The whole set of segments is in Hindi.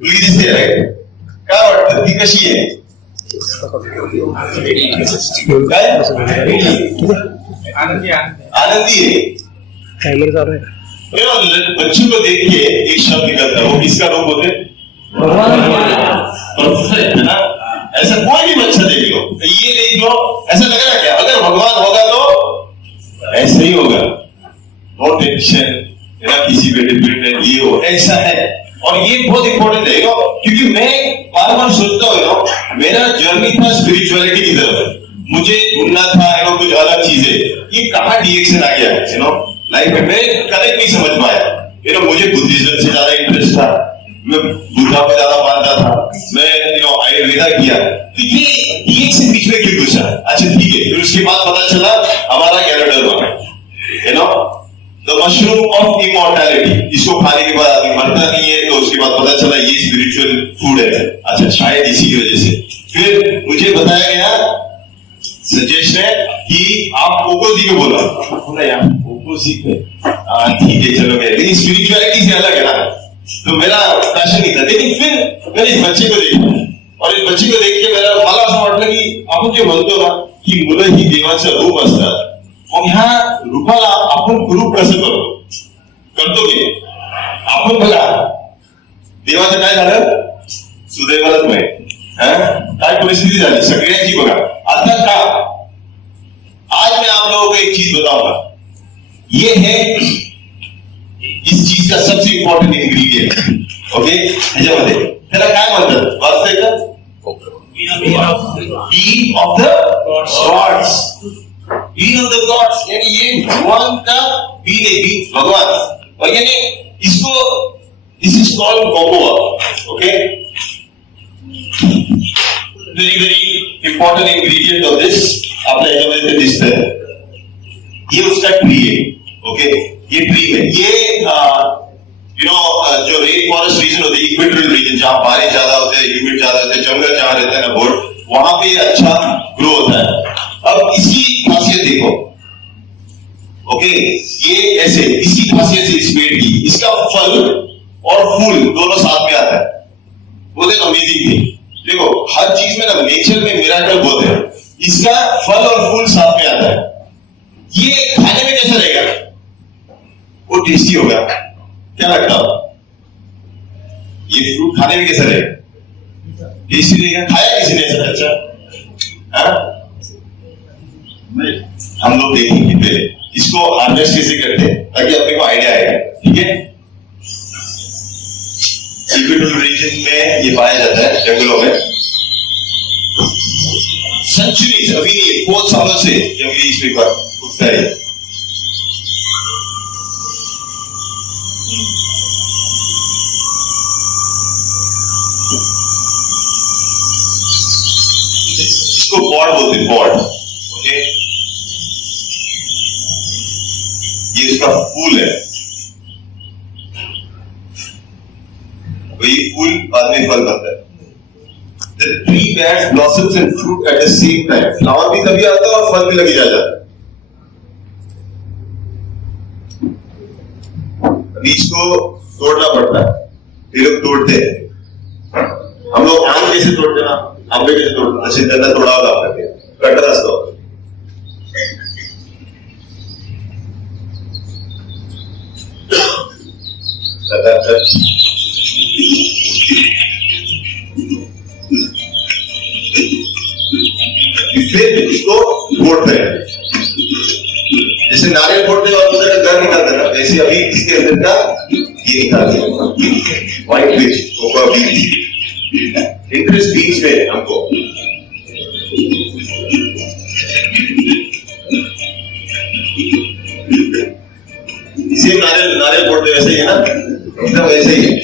मुलगी दिसते राईट? काय वाटतं ती कशी आहे? काय आनंदी है। बच्ची को देख के एक शब्द निकलता है, वो किसका रूप होते है ना? ऐसा कोई भी बच्चा देख लो, ये देख लो, ऐसा लग रहा है क्या अगर भगवान होगा तो ऐसा ही होगा, नो टेंशन है ना, किसी पे डिपेंडेंट ये हो, ऐसा है। और ये बहुत इंपॉर्टेंट है क्योंकि मैं बार बार सोचता हूँ मेरा जर्नी था स्पिरिचुअलिटी की तरफ, मुझे ढूंढना था कुछ अलग चीजें, ये कहाँ डिएक्शन आ गया लाइफ में, मैं कनेक्ट नहीं समझ पाया। मुझे बुद्धिज्म से ज्यादा इंटरेस्ट था, मैं बुद्धा को ज्यादा मानता था, मैं आयुर्वेदा किया, तो ये डीएक्शन बीच में क्यों पूछा? अच्छा ठीक है, फिर उसके बाद पता चला हमारा गैलोडर्मा द मशरूम ऑफ इमॉर्टैलिटी, इसको खाने के बाद आदमी मरता नहीं है, तो उसके बाद पता चला ये स्पिरिचुअल फूड है। अच्छा शायद इसी की वजह से फिर मुझे बताया गया, सजेस्ट है कि आप कोको जी को बोला यार, कोको सीख में ठीक है चलो गए, लेकिन स्पिरिचुअलिटी से अलग है ना, तो मेरा पैशन नहीं था। लेकिन फिर मैंने इस बच्चे को देखा और इस बच्चे को देख के मला असं वाटलं की आपण जे म्हणतो ना की मुलं ही देवाचं रूप असतात, मग ह्या रूपाला आपण कुरूप कसं करतो की आपण बघा देवाचं काय झालं, सुदैवालाच माहिती काय परिस्थिती झाली सगळ्यांची बघा। आता का आज मैं आप लोगों को एक चीज बताऊंगा, ये है इस चीज का सबसे इंपॉर्टेंट इंग्रेडिएंट, ओके? ह्याच्यामध्ये त्याला काय म्हणतात वाचता येतं? Being of the God's, being of the gods, यानी ये भगवान का बीइंग है, बीइंग भगवान, और यानी इसको this is called cocoa, okay? Very important ingredient of this आपल्या ह्याच्यामध्ये दिसतंय, ये उसका ट्री है, ओके? ये ट्री है, ये जो रेन फॉरेस्ट रीजन होते हैं, इक्वेटोरियल रीजन जहां बारिश ज्यादा होते हैं, ह्यूमिड ज्यादा होते हैं, जंगल जहां रहता है ना बहुत, वहां पे अच्छा ग्रो होता है। अब इसकी खासियत देखो, ओके? ये ऐसे इसी खासियत से इस पेड़ की, इसका फल और फूल दोनों साथ में आता है, बोलते हैं अमेजिंग थिंग। देखो हर चीज में ना नेचर में मिराकल बोलते हैं, इसका फल और फूल साथ में आता है। ये खाने में कैसा रहेगा? वो टेस्टी होगा, क्या लगता है? ये फ्रूट खाने में कैसा रहेगा? टेस्टी रहेगा। खाया किसी ने ऐसा? अच्छा हम लोग देखेंगे पहले इसको हार्वेस्ट कैसे करते हैं ताकि अपने को आइडिया आएगा, ठीक है? इक्वेटोरियल रीजन में ये पाया जाता है जंगलों में, सेंचुरीज, अभी नहीं बहुत सालों से जंगली इस पेपर उगता है। इसको बॉड बोलते हैं, बॉड, ओके? ये इसका फूल है, वही फूल बाद में फल बनता है। The tree bears blossoms and fruit at the same time. Flower भी तभी आता है और फल भी लगी जाता है। बीज को तोड़ना पड़ता है, ये लोग तोड़ते हैं। हम लोग आम कैसे तोड़ते ना, आंबे कैसे तोड़ते? असे त्यांना तोडावं लागतं, कटर असतो। फिर इसको फोड़ते हैं, जैसे नारियल फोड़ते हैं और उसका घर निकालते हैं, जैसे अभी इसके अंदर का ये निकाल दिया व्हाइट बीज, कोकोआ बीज। इंटरेस्ट बीज में हमको इसे नारियल फोड़ते वैसे ही है ना, एकदम वैसे ही है।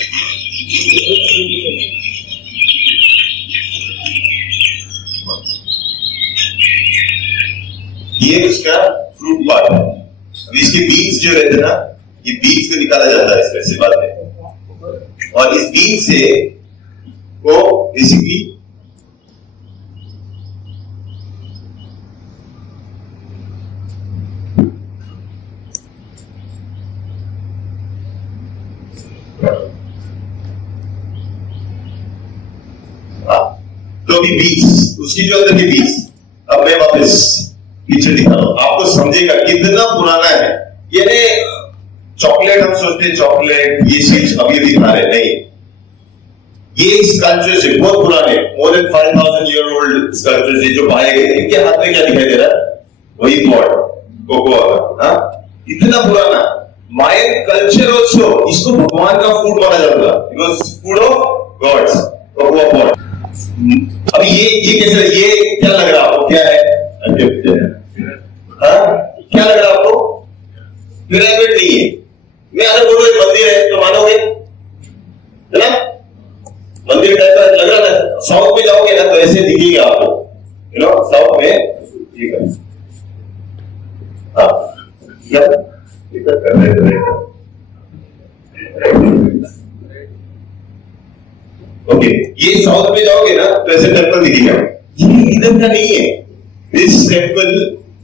ये उसका फ्रूट पार्ट है। अब इसके बीज जो रहते हैं ना, ये बीज को निकाला जाता है इसमें से बाद में, और इस बीज से को बेसिकली जो भी बीज, उसकी जो अंदर के बीज, अब मैं वापस पीछे दिखा रहा हूं, आपको समझेगा कितना पुराना है। ये चॉकलेट हम सोचते हैं चॉकलेट ये चीज अभी अभी खा रहे, नहीं, ये स्कल्पचर से बहुत पुराने, more than 5000 year old sculpture से जो पाए गए। इनके हाथ में क्या दिखाई दे रहा है? वही पॉट कोकोआ का, इतना पुराना। मायन कल्चर ऑल्सो इसको भगवान का फूड माना जाता था, because food of gods, cocoa pod. अभी ये कैसे, ये क्या लग रहा है आपको? क्या है? क्या लग रहा है आपको? पिरामिड नहीं है। मैं अगर बोलो एक मंदिर है तो मानोगे, है ना? मंदिर टाइप का लग रहा है। साउथ में जाओगे ना तो ऐसे दिखेगा आपको, यू नो, साउथ में ये कर, हाँ, क्या कर रहे हैं? ओके, ये साउथ में जाओगे ना तो ऐसे टेम्पल दिखेगा। ये इधर का नहीं है। This temple,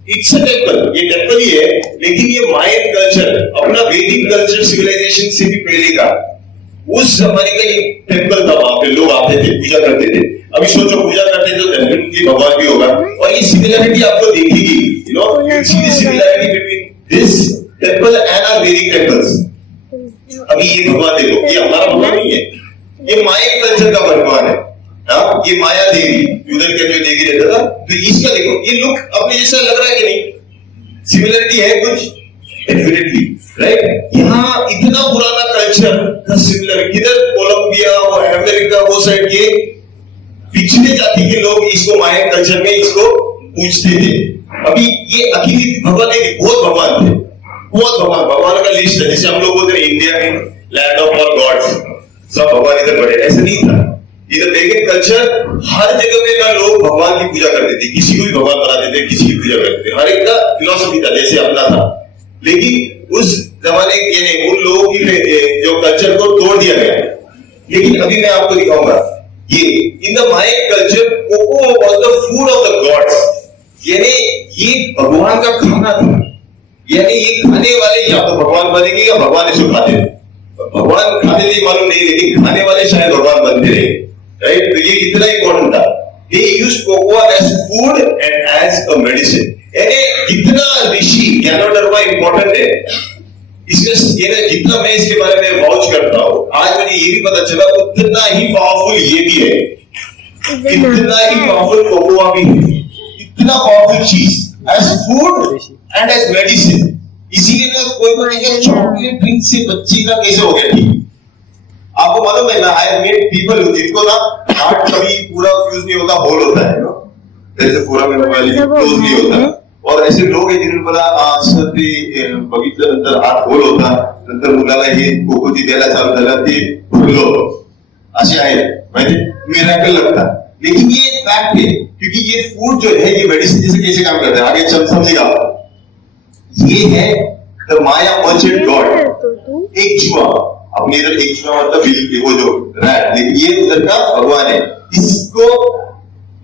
it's a temple, ये टेम्पल ही है, लेकिन ये मायन कल्चर, अपना वैदिक कल्चर सिविलाइजेशन से भी पहले का, उस जमाने का ये टेम्पल था। वहां पे लोग आते थे, पूजा करते थे। अभी सोचो पूजा करते थे तो डेफिनेटली भगवान भी होगा, और ये सिमिलरिटी आपको दिखेगी, you know, you see the similarity between this temple and our Vedic temples. अभी ये भगवान देखो, ये हमारा भगवान नहीं है, ये मायन कल्चर का भगवान है। हाँ, ये माया देवी, उधर के जो देवी रहता था, तो इसका देखो, ये लुक अपने जैसा लग रहा है कि नहीं? सिमिलरिटी है कुछ, डेफिनेटली, राइट? यहाँ इतना पुराना कल्चर का सिमिलर, किधर कोलंबिया और अमेरिका वो साइड के पिछले जाति के लोग इसको मायन कल्चर में इसको पूछते थे। अभी ये अकेले भगवान नहीं, बहुत भगवान थे, बहुत भगवान, भगवान का लिस्ट है। जैसे हम लोग बोलते हैं इंडिया में लैंड ऑफ ऑल गॉड्स, सब भगवान इधर बड़े, ऐसे नहीं था। इधर देखें कल्चर, हर जगह पे ना लोग भगवान की पूजा करते थे, किसी को भी भगवान बनाते थे, किसी की पूजा करते थे, हर एक का फिलॉसफी था जैसे अपना था। लेकिन उस जमाने यानी उन लोगों की जो कल्चर को तोड़ दिया गया। लेकिन अभी मैं आपको दिखाऊंगा, ये in the Mayan culture cocoa was the food of the gods, यानी ये भगवान का खाना था। यानी ये खाने वाले या तो भगवान बनेंगे या भगवान इसको खाते थे। भगवान खाते थे मालूम नहीं, लेकिन खाने वाले शायद भगवान बनते रहे, राइट? तो ये इतना इंपॉर्टेंट था। They used cocoa as food and as a medicine. यानी जितना ऋषि ज्ञानोधर्मा इंपॉर्टेंट है, इसके ये जितना मैं इसके बारे में वाउच करता हूँ, आज मुझे ये भी पता चला उतना ही पावरफुल ये भी है, इतना ही पावरफुल कोकोआ भी है, इतना पावरफुल चीज as food and as medicine. इसीलिए ना कोई चॉकलेट ड्रिंक से बच्चे का कैसे हो गया ठीक? आपको मालूम है ना, आई मेट पीपल जिनको ना हार्ट कभी पूरा फ्यूज नहीं होता, होल होता है, जैसे पूरा में मोबाइल क्लोज नहीं होता, और ऐसे लोग हैं जिन्होंने बोला सर ते बघितलं नंतर हार्ट होल होता, नंतर मुलाला हे कोकोची द्यायला चालू झालं, ते भरलो, असे आहे, म्हणजे मिरेकल लगता। लेकिन ये फैक्ट है, क्योंकि ये फूड जो है ये मेडिसिन जैसे कैसे काम करता है, आगे चल समझेगा। ये है द माया मर्चेंट गॉड, एक जुआ, अपने इधर एक जुआ मतलब वो जो रैट, लेकिन ये उधर का भगवान है। इसको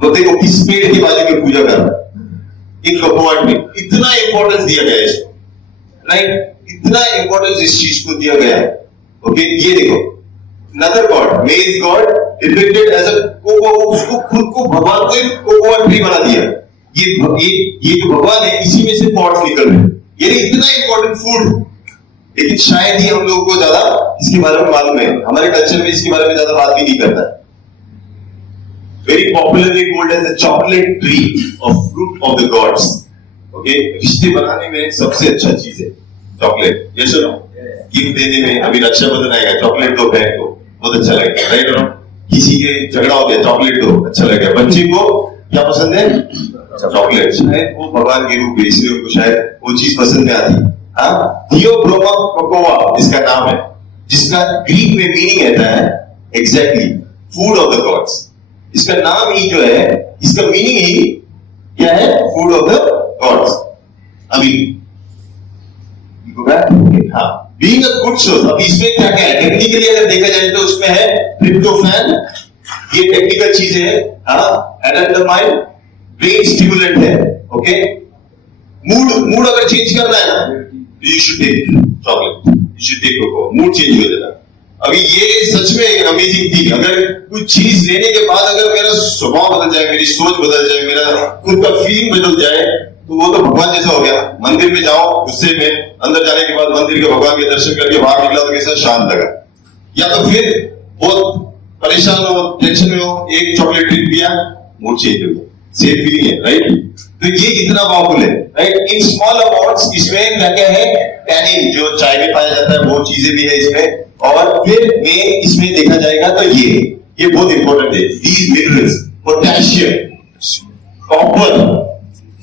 देखो किस पेड़ के बाजू में पूजा कर रहा है, एक भगवान में इतना इंपॉर्टेंस दिया गया है इसको, राइट? इतना इंपॉर्टेंस इस चीज को दिया गया है। ओके, ये देखो another god, maize god depicted as a cocoa, उसको खुद को भगवान को एक कोकोआ ट्री बना दिया। ये जो भगवान है इसी में से पॉट्स निकल रहे हैं, ये इतना इंपॉर्टेंट फूड। लेकिन शायद ही हम लोगों को ज्यादा इसके बारे में मालूम है, हमारे कल्चर में इसके बारे में ज्यादा बात भी नहीं करता है। Very popularly called as the chocolate tree of fruit of the gods. Okay, रिश्ते बनाने में सबसे अच्छा चीज है चॉकलेट। ये सुनो, गिफ्ट देने में, अभी रक्षाबंधन आएगा, चॉकलेट दो बहन को, बहुत अच्छा लगेगा, राइट? किसी के झगड़ा हो गया, चॉकलेट दो, अच्छा लगेगा। बच्चे को क्या पसंद है? चॉकलेट। शायद वो भगवान के रूप में, इसलिए उनको शायद वो चीज पसंद में आती है। थियोब्रोमा कोकोआ इसका नाम है, जिसका ग्रीक में मीनिंग रहता है exactly food of the God's. इसका नाम ही जो है, इसका मीनिंग ही क्या है? Food of the God's. अभी हाँ, बीइंग अ गुड सोर्स। अब इसमें क्या क्या है टेक्निकली अगर देखा जाए तो उसमें है ट्रिप्टोफैन, ये टेक्निकल चीजें है। एनांथमाइन ब्रेन स्टिमुलेंट है। ओके, मूड अगर चेंज करना है ना, तो you should take chocolate, you should take cocoa, mood change हो जाएगा। अभी ये सच में एक अमेजिंग थी। अगर कुछ चीज लेने के बाद अगर मेरा स्वभाव बदल जाए, मेरी सोच बदल जाए, मेरा खुद का फीलिंग बदल जाए, तो वो तो भगवान जैसा हो गया। मंदिर में जाओ गुस्से में, अंदर जाने के बाद मंदिर के भगवान के दर्शन करके बाहर निकला तो कैसा शांत लगा। या तो फिर बहुत परेशान हो, टेंशन में हो, एक चॉकलेट ड्रिंक पिया, मूड चेंज हो गया। सेम फीलिंग है, राइट? तो ये कितना पावरफुल है, राइट? इन स्मॉल अमाउंट्स इसमें क्या क्या है, टैनिन जो चाय में पाया जाता है वो चीजें भी है इसमें। और फिर में इसमें देखा जाएगा तो ये बहुत इंपॉर्टेंट है, these minerals, potassium, copper,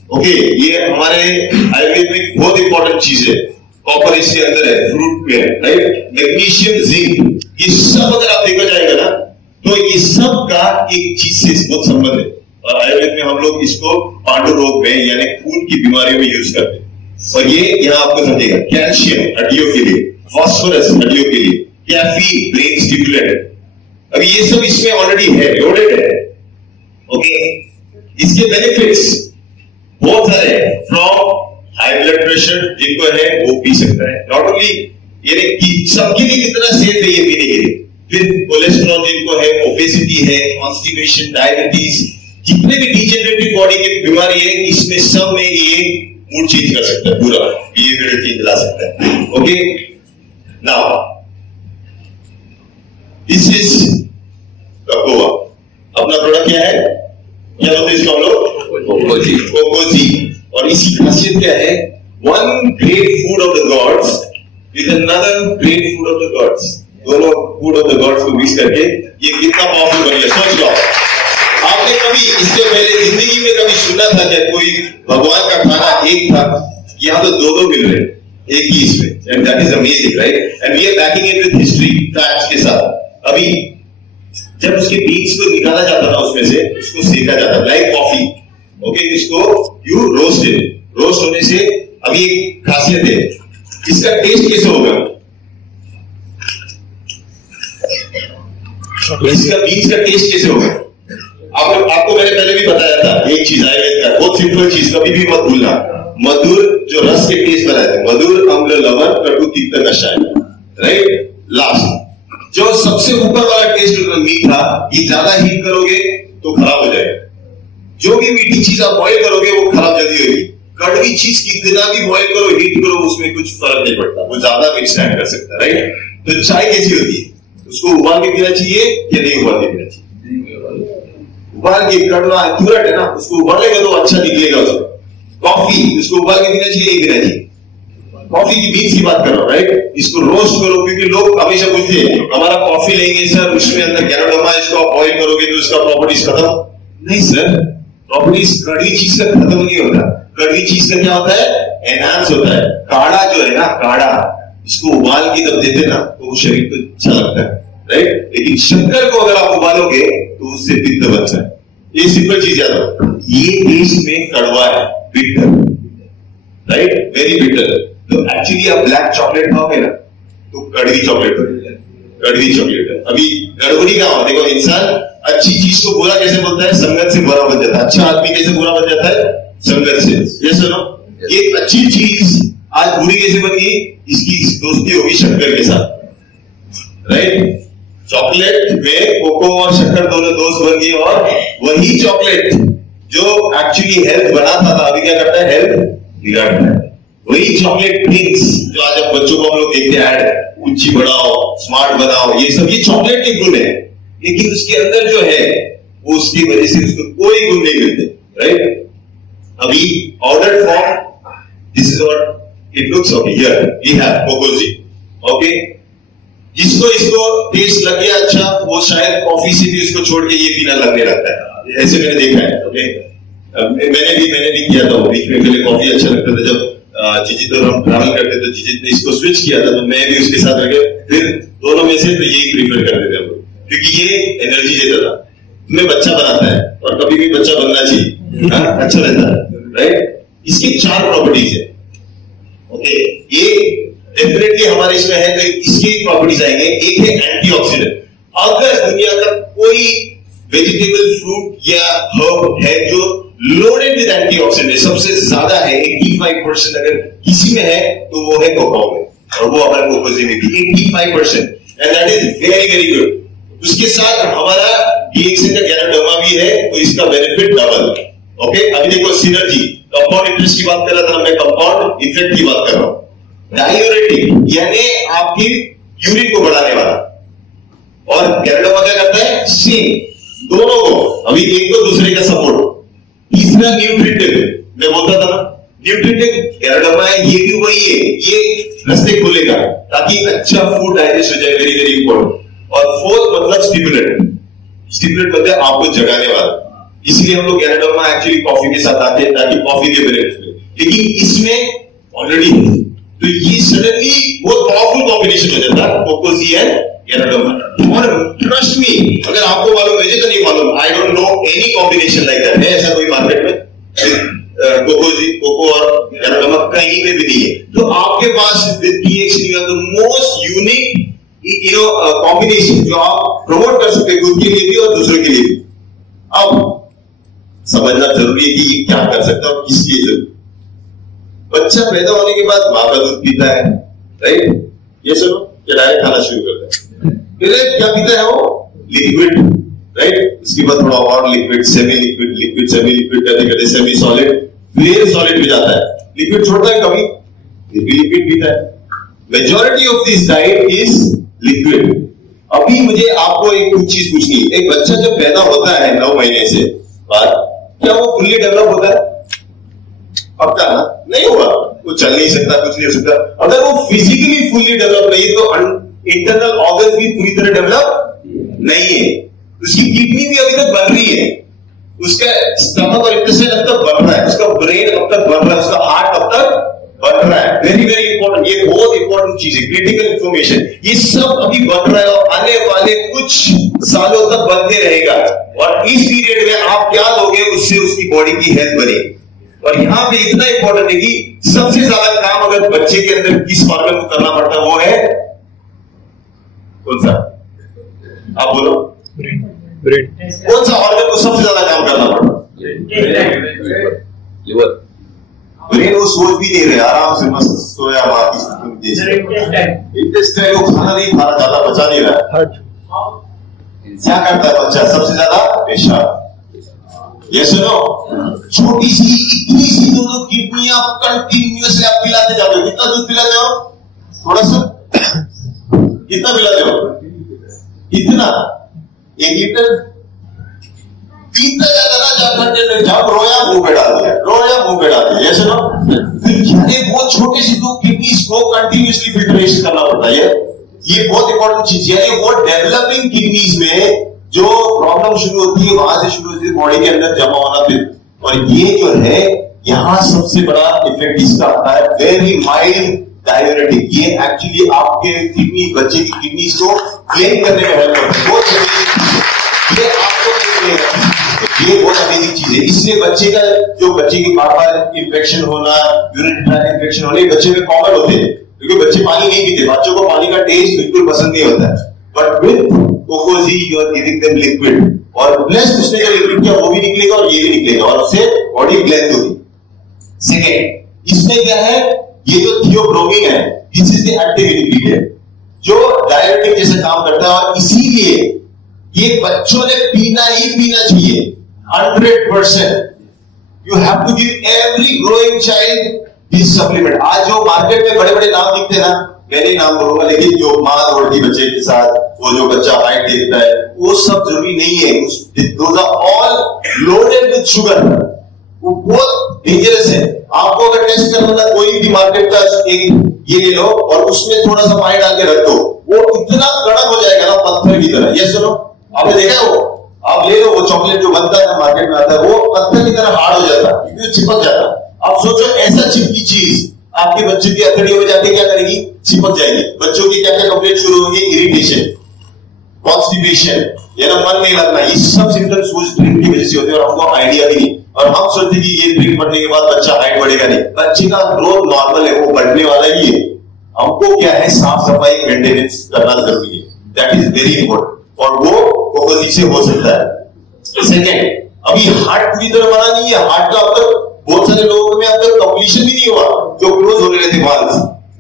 okay, ये हमारे आयुर्वेद में बहुत इंपॉर्टेंट चीज है। कॉपर इसके अंदर है, फ्रूट में है, राइट? मैग्नीशियम, जिंक, ये सब अगर आप देखा जाएगा ना तो ये सब का एक चीज से बहुत संबंध है। और आयुर्वेद में हम लोग इसको पांडु रोग में यानी खून की बीमारियों में यूज करते हैं। और ये यहाँ आपको समझेगा, कैल्शियम हड्डियों के लिए, फॉस्फोरस हड्डियों के लिए, कैफीन ब्रेन स्टिमुलेटर, अभी ये सब इसमें ऑलरेडी है, लोडेड है, ओके? इसके बेनिफिट्स बहुत सारे हैं। फ्रॉम हाई ब्लड प्रेशर जिनको है वो पी सकता है, नॉट ओनली ये सबके लिए कितना सेफ है ये पीने के लिए। फिर कोलेस्ट्रॉल जिनको है, ओबेसिटी है, कॉन्स्टिपेशन, डायबिटीज, जितने भी डिजेनरेटिव बॉडी की बीमारी है, इसमें सब में ये मूड चेंज कर सकता है, पूरा बिहेवियर चेंज ला सकता है, okay? Now this is cocoa. अपना प्रोडक्ट क्या है, क्या बोलते हैं इसको हम लोग? कोकोजी। और इसकी खासियत क्या है, one great food of the gods with another great food of the God's, दोनों फूड ऑफ द गॉड्स को मिक्स करके ये कितना पावरफुल बन गया, सोच लो। आपने कभी इससे पहले जिंदगी में कभी सुना था क्या कोई भगवान का खाना एक था, यहाँ तो दो मिल रहे एक ही इसमें, and that is amazing, right? And we are backing it with history facts के साथ। अभी जब उसके बीज को निकाला जाता था उसमें से, उसको सेका जाता था लाइक कॉफी, ओके? इसको यू रोस्टेड, रोस्ट होने से अभी एक खासियत है, इसका टेस्ट कैसे होगा, इसका बीज का टेस्ट कैसे होगा? आपको मैंने पहले भी बताया था एक चीज आयुर्वेद का, बहुत सिंपल चीज, कभी भी मत भूलना, मधुर जो रस के टेस्ट बनाए थे, मधुर, अम्ल, लवण, कटु, तीक्त, कषाय, राइट? लास्ट जो सबसे ऊपर वाला टेस्ट मीठा, ये ज्यादा हीट करोगे तो खराब हो जाएगा। जो भी मीठी चीज आप बॉयल करोगे वो खराब जल्दी होगी। कड़वी चीज कितना भी बॉयल करो, हीट करो, उसमें कुछ फर्क नहीं पड़ता, वो ज्यादा विकसित कर सकता है, राइट? तो चाय कैसी होती है, उसको उबाल के पीना चाहिए या नहीं उबाल के पीना चाहिए? उबाल के, कड़वा तुरंत है ना, उसको उबालेगा तो अच्छा निकलेगा उसको। कॉफी, उसको उबाल के पीना चाहिए, नहीं पीना चाहिए? कॉफी की बीज की बात कर रहा हूं, राइट? इसको रोस्ट करो, क्योंकि लोग हमेशा पूछते हैं हमारा कॉफी लेंगे सर, उसमें अंदर गैनोडर्मा, इसको आप बॉयल करोगे तो उसका प्रॉपर्टीज खत्म। नहीं सर, प्रॉपर्टीज कड़वी चीज का खत्म नहीं होता, कड़वी चीज का क्या होता है, एनहांस होता है। काढ़ा जो है ना, काढ़ा, इसको उबाल के जब देते ना तो वो शरीर को अच्छा लगता है, राइट? लेकिन शक्कर को अगर आप उबालोगे तो उससे पित्त बनता है। ये सिंपल चीज याद रखो, ये टेस्ट में कड़वा है, बिटर, राइट? Very bitter. तो एक्चुअली आप ब्लैक चॉकलेट खाओगे ना तो कड़वी चॉकलेट बनेगी, कड़वी चॉकलेट है। अभी गड़बड़ी क्या हो, देखो इंसान अच्छी चीज को बुरा कैसे बोलता है, संगत से बुरा बन जाता है। अच्छा आदमी कैसे बुरा बन जाता है, संगत से। ये सुनो, ये अच्छी चीज आज बुरी कैसे बन गई, इसकी दोस्ती होगी शक्कर के साथ, राइट? चॉकलेट में कोको और शक्कर दोनों दोस्त बन गई, और वही चॉकलेट जो एक्चुअली हेल्थ बनाता था अभी क्या करता है, हेल्थ बिगाड़ता है। वही चॉकलेट ड्रिंक्स जो आज आप बच्चों को हम लोग देखते हैं ऐड, ऊंची बढ़ाओ, स्मार्ट बनाओ, ये सब ये चॉकलेट के गुण है, लेकिन उसके अंदर जो है वो उसकी वजह से उसको कोई गुण नहीं मिलते, राइट? अभी order form, this is what it looks okay, here we have कोकोजी, ओके? जिसको इसको टेस्ट लग गया अच्छा, वो शायद कॉफी से भी उसको छोड़ के ये पीना लगने लगता है, ऐसे मैंने देखा है, ओके? मैंने भी किया था, बीच में पहले कॉफी अच्छा लगता था, जब जिजित और हम ट्रैवल करते थे, जिजित ने इसको स्विच किया था तो मैं भी उसके साथ रह गया, फिर दोनों में से तो यही प्रीफर करते थे हम लोग, क्योंकि ये एनर्जी देता था, तुम्हें बच्चा बनाता है, और कभी भी बच्चा बनना चाहिए, अच्छा रहता है, राइट? इसकी 4 प्रॉपर्टीज है, ओके? ये डेफिनेटली हमारे इसमें है, तो इसकी प्रॉपर्टीज आएंगे। एक है एंटीऑक्सीडेंट। अगर दुनिया का कोई वेजिटेबल, फ्रूट या हर्ब है जो लोडेड विद एंटीऑक्सीडेंट, सबसे ज्यादा है 85%, अगर किसी में है तो वो है कोको में, और वो हमारे कोकोजी में भी 85%। And that is very very good. उसके साथ हमारा डीएक्सिन का गैनोडर्मा भी है, तो इसका बेनिफिट डबल। ओके, अभी देखो सिनर्जी, कंपाउंड इंटरेस्ट की बात कर रहा था मैं, कंपाउंड इफेक्ट की बात कर रहा हूं। डायूरेटिक यानी आपकी यूरिन को बढ़ाने वाला, और गैनोडर्मा क्या करता है, सेम दोनों को, अभी एक को दूसरे का सपोर्ट। तीसरा न्यूट्रिटिव, मैं बोलता था ना न्यूट्रिटिव गैनोडर्मा है, ये भी वही है, ये रास्ते खोलेगा ताकि अच्छा फूड डाइजेस्ट हो जाए, वेरी वेरी इंपॉर्टेंट। और फोर्थ मतलब स्टिमुलेंट, स्टिमुलेंट मतलब आपको जगाने वाला, इसलिए हम लोग गैनोडर्मा एक्चुअली कॉफी के साथ आते हैं ताकि कॉफी के बेनिफिट, लेकिन इसमें ऑलरेडी है, तो ये सडनली बहुत पावरफुल कॉम्बिनेशन हो जाता है कोकोजी एंड गैनोडर्मा। और ट्रस्ट मी, अगर आपको मालूम, मुझे तो नहीं मालूम, I don't know any combination like that, है ऐसा कोई मार्केट में कोको और गैनोडर्मा कहीं पे भी नहीं है। तो आपके पास डीएक्सी का तो मोस्ट यूनिक कॉम्बिनेशन जो आप प्रमोट कर सकते हैं खुद के लिए भी और दूसरों के लिए भी। अब समझना जरूरी है कि ये क्या कर सकता है और किस लिए जरूरी। बच्चा पैदा होने के बाद मां का दूध पीता है, राइट, ये सुनो, या डायरेक्ट खाना शुरू करता है, फिर क्या पीता है वो, लिक्विड, राइट, उसके बाद थोड़ा और liquid, semi liquid, liquid semi liquid करते करते सेमी सॉलिड, फिर सॉलिड में जाता है, लिक्विड छोड़ता है कभी, फिर भी लिक्विड पीता है। Majority of this diet is liquid. अभी मुझे आपको एक कुछ चीज पूछनी है, एक बच्चा जब पैदा होता है 9 महीने से बाद, क्या वो फुल्ली डेवलप होता है? पक्का ना? नहीं होगा, वो चल नहीं सकता, कुछ नहीं हो सकता। अगर वो फिजिकली फुल्ली डेवलप नहीं तो इंटरनल ऑर्गन भी पूरी तरह डेवलप नहीं है। उसकी किडनी भी अभी तक बन रही है, उसका स्टमक और इंटेस्टाइन अब तक बन रहा है, उसका ब्रेन अब तक बन रहा है, उसका हार्ट अब तक बन रहा है। वेरी वेरी इंपॉर्टेंट, ये बहुत इंपॉर्टेंट चीज है, क्रिटिकल इंफॉर्मेशन। ये सब अभी बन रहा है और आने वाले कुछ सालों तक बनते रहेगा। और इस पीरियड में आप क्या दोगे, उससे उसकी बॉडी की हेल्थ बनेगी। और यहां पे इतना इंपॉर्टेंट है कि सबसे ज्यादा काम अगर बच्चे के अंदर किस ऑर्गन को करना पड़ता है वो है कौन सा? आप बोलो, ब्रेन। कौन सा ऑर्गन को सबसे ज्यादा काम करना पड़ता है? लिवर। ब्रेन वो सोच भी नहीं रहे, आराम से मस्त सोया इंटेस्टाइन, वो खाना नहीं खा रहा, ज्यादा बचा नहीं रहा। क्या करता है बच्चा सबसे ज्यादा? पेशाब। ये सुनो, छोटी सी इतनी सी दो किडनियां कंटिन्यूअसली आप पिलाते जाते हो। कितना दूध पिलाते हो? थोड़ा सा, कितना पिलाते हो? कितना? 1 लीटर पीता जाता ना, जब रोया मुंह पे डाल दिया, रोया मुंह पे डाल दिया। ये सुनो, फिर वो छोटे से दो किडनीज को कंटिन्यूअसली फिल्ट्रेशन करना पड़ता है। ये बहुत इंपॉर्टेंट चीज है। वो डेवलपिंग किडनीज में जो प्रॉब्लम शुरू होती है वहां से शुरू होती है बॉडी के अंदर जमा होना फिर। और ये जो है यहां सबसे बड़ा इफेक्ट इसका आता है, वेरी माइल्ड डायबिटिक। ये एक्चुअली आपके किडनी, बच्चे की किडनी को क्लीन करने में हेल्प करता है। ये आपको ये बहुत अमेजिंग चीज है। इसलिए बच्चे का जो बच्चे की बार-बार इंफेक्शन होना, यूरिन ट्रैक्ट इंफेक्शन होने बच्चे में कॉमन होते हैं, क्योंकि बच्चे पानी नहीं पीते। बच्चों को पानी का टेस्ट बिल्कुल पसंद नहीं होता है। बट विद कोकोजी you are giving them liquid, और प्लस उसने जो लिक्विड किया वो भी निकलेगा और ये भी निकलेगा, और उससे बॉडी क्लेंज होगी। सेकेंड, इसमें क्या है, ये जो थियोब्रोमिन है, this is the active ingredient जो डायबिटिक जैसे काम करता है। और इसीलिए ये बच्चों ने पीना ही पीना चाहिए 100%। You have to give every growing child this supplement. आज जो मार्केट में बड़े बड़े नाम दिखते हैं ना, मैं नहीं नाम बोलूंगा, लेकिन जो मां दौड़ती बच्चे के साथ, वो जो बच्चा हाइट देखता है, वो सब जरूरी नहीं है। Those are all loaded with sugar. वो बहुत डेंजरस है। आपको अगर टेस्ट करना है कोई भी मार्केट का एक ये ले लो और उसमें थोड़ा सा पानी डाल के रख दो, वो इतना कड़क हो जाएगा ना पत्थर की तरह। ये सुनो, आपने देखा है वो, आप ले लो वो चॉकलेट जो बनता है ना मार्केट में आता है, वो पत्थर की तरह हार्ड हो जाता है क्योंकि चिपक जाता है। आप सोचो ऐसा चिपकी चीज आपके बच्चों की हथेलियों में जाके क्या करेगी? चिपक जाएगी। बच्चों की क्या क्या कंप्लेंट शुरू होगी? इरिटेशन, कॉन्स्टिपेशन, ये ना मन नहीं लगना, ये सब सिम्टम्स उस ड्रिंक की वजह से होते हैं और हमको आइडिया भी नहीं। और हम सोचते कि ये ड्रिंक बढ़ने के बाद बच्चा हाइट बढ़ेगा, नहीं, बच्चे का ग्रोथ नॉर्मल है, वो बढ़ने वाला ही है। हमको क्या है, साफ सफाई मेंटेनेंस करना जरूरी है, दैट इज वेरी इंपॉर्टेंट, और वो कोकोजी से हो सकता है। सेकेंड, अभी हार्ट पूरी तरह बना नहीं है, हार्ट का अब तक बहुत सारे लोगों में अब तक कंप्लीशन भी नहीं हुआ, जो क्लोज होने लगे वाल्व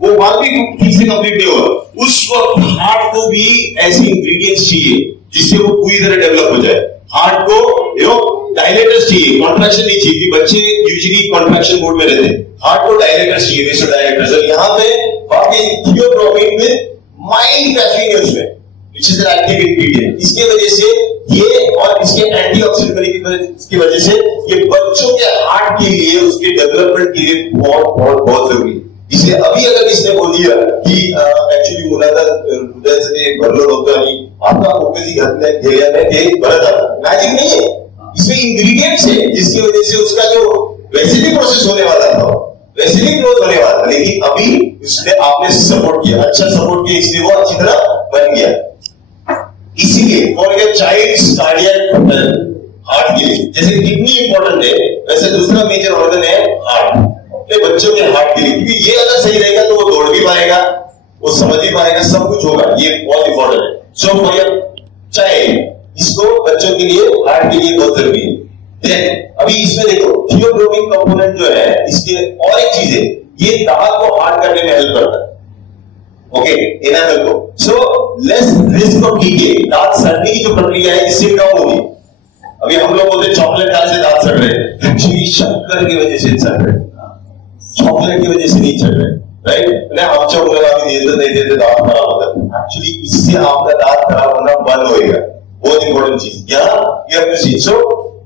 वो वहां भी ठीक से कंप्लीट नहीं होगा। उस वक्त हार्ट को भी ऐसे इंग्रेडिएंट्स चाहिए जिससे वो पूरी तरह डेवलप हो जाए। हार्ट को डायलेटर्स चाहिए, कॉन्ट्रैक्शन नहीं चाहिए। बच्चे यूजुअली कॉन्ट्रैक्शन मोड में रहते हैं, हार्ट को डायलेटर्स चाहिए, वेसो डायलेटर्स। और यहाँ पे बाकी थियोब्रोमिन में माइल्ड कैफीन है उसमें, which is an active ingredient। इसकी वजह से ये और इसके एंटीऑक्सीडेंट की वजह से ये बच्चों के हार्ट के लिए, उसके डेवलपमेंट के लिए बहुत बहुत बहुत जरूरी है। इसलिए अभी अगर किसने बोल दिया कि एक्चुअली मुलाकात हृदय से भरलोड होता नहीं, आपका फोकस ही घर में घेरिया में भरा जाता, मैजिक नहीं है, इसमें इंग्रेडिएंट्स है जिसकी वजह से उसका जो वैसे भी प्रोसेस होने वाला था वैसे भी ग्रोथ होने वाला था, लेकिन अभी उसने आपने सपोर्ट किया, अच्छा सपोर्ट किया, इसलिए वो अच्छी तरह बन गया। इसीलिए for your child's cardiac heart के लिए जैसे किडनी इंपॉर्टेंट है, वैसे दूसरा मेजर ऑर्गन है हार्ट, अपने बच्चों के हार्ट के लिए। क्योंकि ये अगर सही रहेगा तो वो दौड़ भी पाएगा, वो समझ भी पाएगा, सब कुछ होगा, ये बहुत इंपॉर्टेंट है। सो फॉर योर चाइल्ड, इसको बच्चों के लिए हार्ट के लिए बहुत जरूरी है। अभी इसमें देखो थियोब्रोमिन कंपोनेंट जो है, इसके और एक चीज है, ये दांत को हार्ड करने में हेल्प करता है, ओके, एनामल को। So less risk of DK, दांत सड़ने की जो प्रक्रिया है इससे डाउन होगी। अभी हम लोग बोलते चॉकलेट खाने से दांत सड़ रहे हैं, एक्चुअली शक्कर की वजह से सड़ रहे हैं, चॉकलेट की वजह से नहीं सड़ रहे, राइट। हम चॉकलेट नहीं देते दांत खराब होता है, एक्चुअली इससे आपका दांत खराब होना बंद होएगा, बहुत इंपॉर्टेंट चीज यहाँ you have to see. So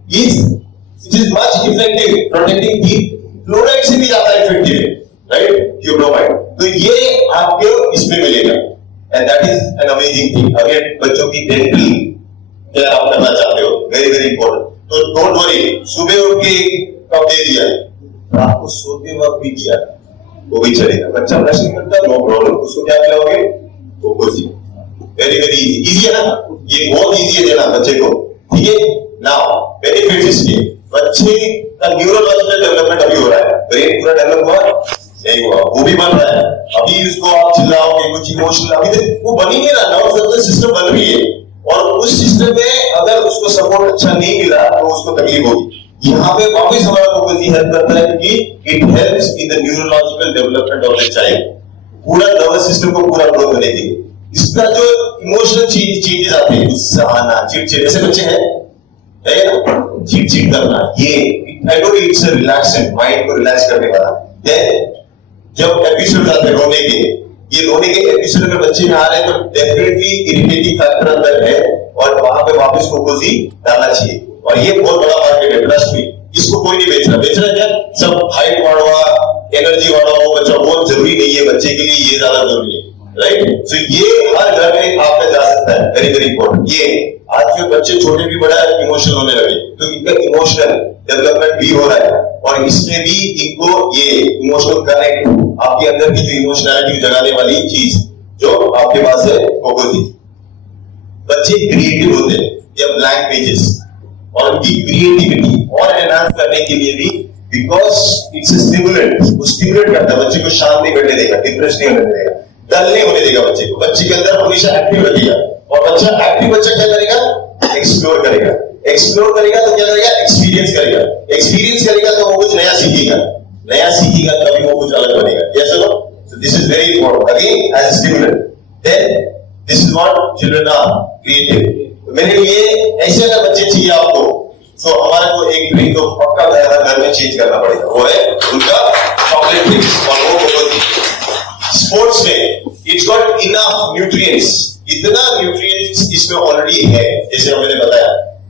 it is much effective protecting teeth, fluoride से भी ज्यादा इफेक्टिव है, राइट, थियोब्रोमाइड। तो ये आपको इसमें मिलेगा, and that is an amazing thing. अगर बच्चों की डेंटल केयर आप करना चाहते हो, वेरी वेरी इंपॉर्टेंट, तो डोंट वरी, सुबह उठ के कब दे दिया, रात को सोते वक्त भी दिया, वो भी चलेगा। बच्चा ब्रश नहीं करता, नो प्रॉब्लम, उसको क्या खिलाओगे, कोकोजी, वेरी वेरी इजी है ना, ये बहुत इजी है देना बच्चे को, ठीक है। नाउ बेनिफिट्स इसके, बच्चे का न्यूरोलॉजिकल डेवलपमेंट अभी हो रहा है, ब्रेन पूरा डेवलप हुआ नहीं हुआ, वो भी बन रहा है। अभी उसको आप चिल्लाओगे कुछ इमोशनल, अभी तक वो बन ही नहीं रहा, नर्वस सिस्टम बन रही है, और उस सिस्टम में अगर उसको सपोर्ट अच्छा नहीं मिला तो उसको तकलीफ होगी। यहाँ पे वापस हमारा फोकस हेल्प करता है क्योंकि it helps in the neurological development of the child, पूरा नर्वस सिस्टम को पूरा ग्रो करने के लिए। इसका जो इमोशनल चेंजेस आते हैं, गुस्सा आना, चिड़चिड़, ऐसे बच्चे हैं चिड़चिड़ करना, ये I don't it's a relaxant, mind को रिलैक्स करने वाला। जब एपिसोड आते हैं रोने के, ये रोने के एपिसोड में बच्चे में आ रहे हैं तो डेफिनेटली इरिटेटिंग फैक्टर अंदर है, और वहां पे वापस फोकस डालना चाहिए। और ये बहुत बड़ा मार्केट है, ट्रस्ट मी, इसको कोई नहीं बेच रहा क्या, सब हाइट वाला, एनर्जी वाला वो बच्चा बहुत जरूरी नहीं है, बच्चे के लिए ये ज्यादा जरूरी है, राइट। सो ये हर घर में आप पे जा सकता है, वेरी वेरी इंपॉर्टेंट। ये आज जो बच्चे छोटे भी बड़ा इमोशनल होने लगे, तो इनका इमोशनल डेवलपमेंट भी हो रहा है, और इसमें भी इनको ये इमोशनल कनेक्ट, आपके अंदर की जो इमोशनलिटी जगाने वाली चीज जो आपके पास है, फोकस। बच्चे क्रिएटिव होते हैं या ब्लैंक पेजेस, और उनकी क्रिएटिविटी और एनहांस करने के लिए भी, बिकॉज इट्स अ स्टिमुलेंट, वो स्टिमुलेट करता है, बच्चे को शांत नहीं करने देगा, डिप्रेस नहीं होने देगा, डल नहीं होने देगा बच्चे को, बच्चे के अंदर हमेशा एक्टिव रखेगा। और बच्चा एक्टिव बच्चा क्या करेगा, एक्सप्लोर करेगा, एक्सप्लोर करेगा तो क्या करेगा, एक्सपीरियंस करेगा, एक्सपीरियंस करेगा तो वो कुछ नया सीखेगा, नया सीखेगा तभी वो कुछ अलग बनेगा। यस और no? So this is very important, again as a stimulant. Then this is what children are creative. मेरे लिए ऐसे अगर बच्चे चाहिए आपको, तो हमारा को एक ड्रिंक तो पक्का घर में चेंज करना पड़ेगा, वो है उनका चॉकलेट ड्रिंक, और वो स्पोर्ट्स में इट्स गॉट इनफ न्यूट्रिएंट्स, इतना न्यूट्रिएंट्स इसमें ऑलरेडी है, जैसे हमने बताया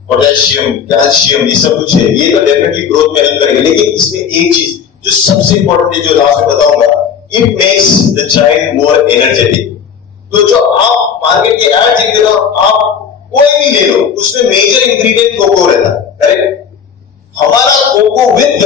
पोटेशियम, कैल्शियम, ये सब कुछ है, ये तो डेफिनेटली ग्रोथ में हेल्प करेगी। लेकिन इसमें एक चीज जो सबसे इंपॉर्टेंट है, जो लास्ट में बताऊंगा, it makes the child more energetic. तो जो आप मार्केट के ऐड देखते हो, आप कोई भी ले लो, उसमें मेजर इंग्रेडिएंट कोको रहता है, करेक्ट। हमारा कोको विद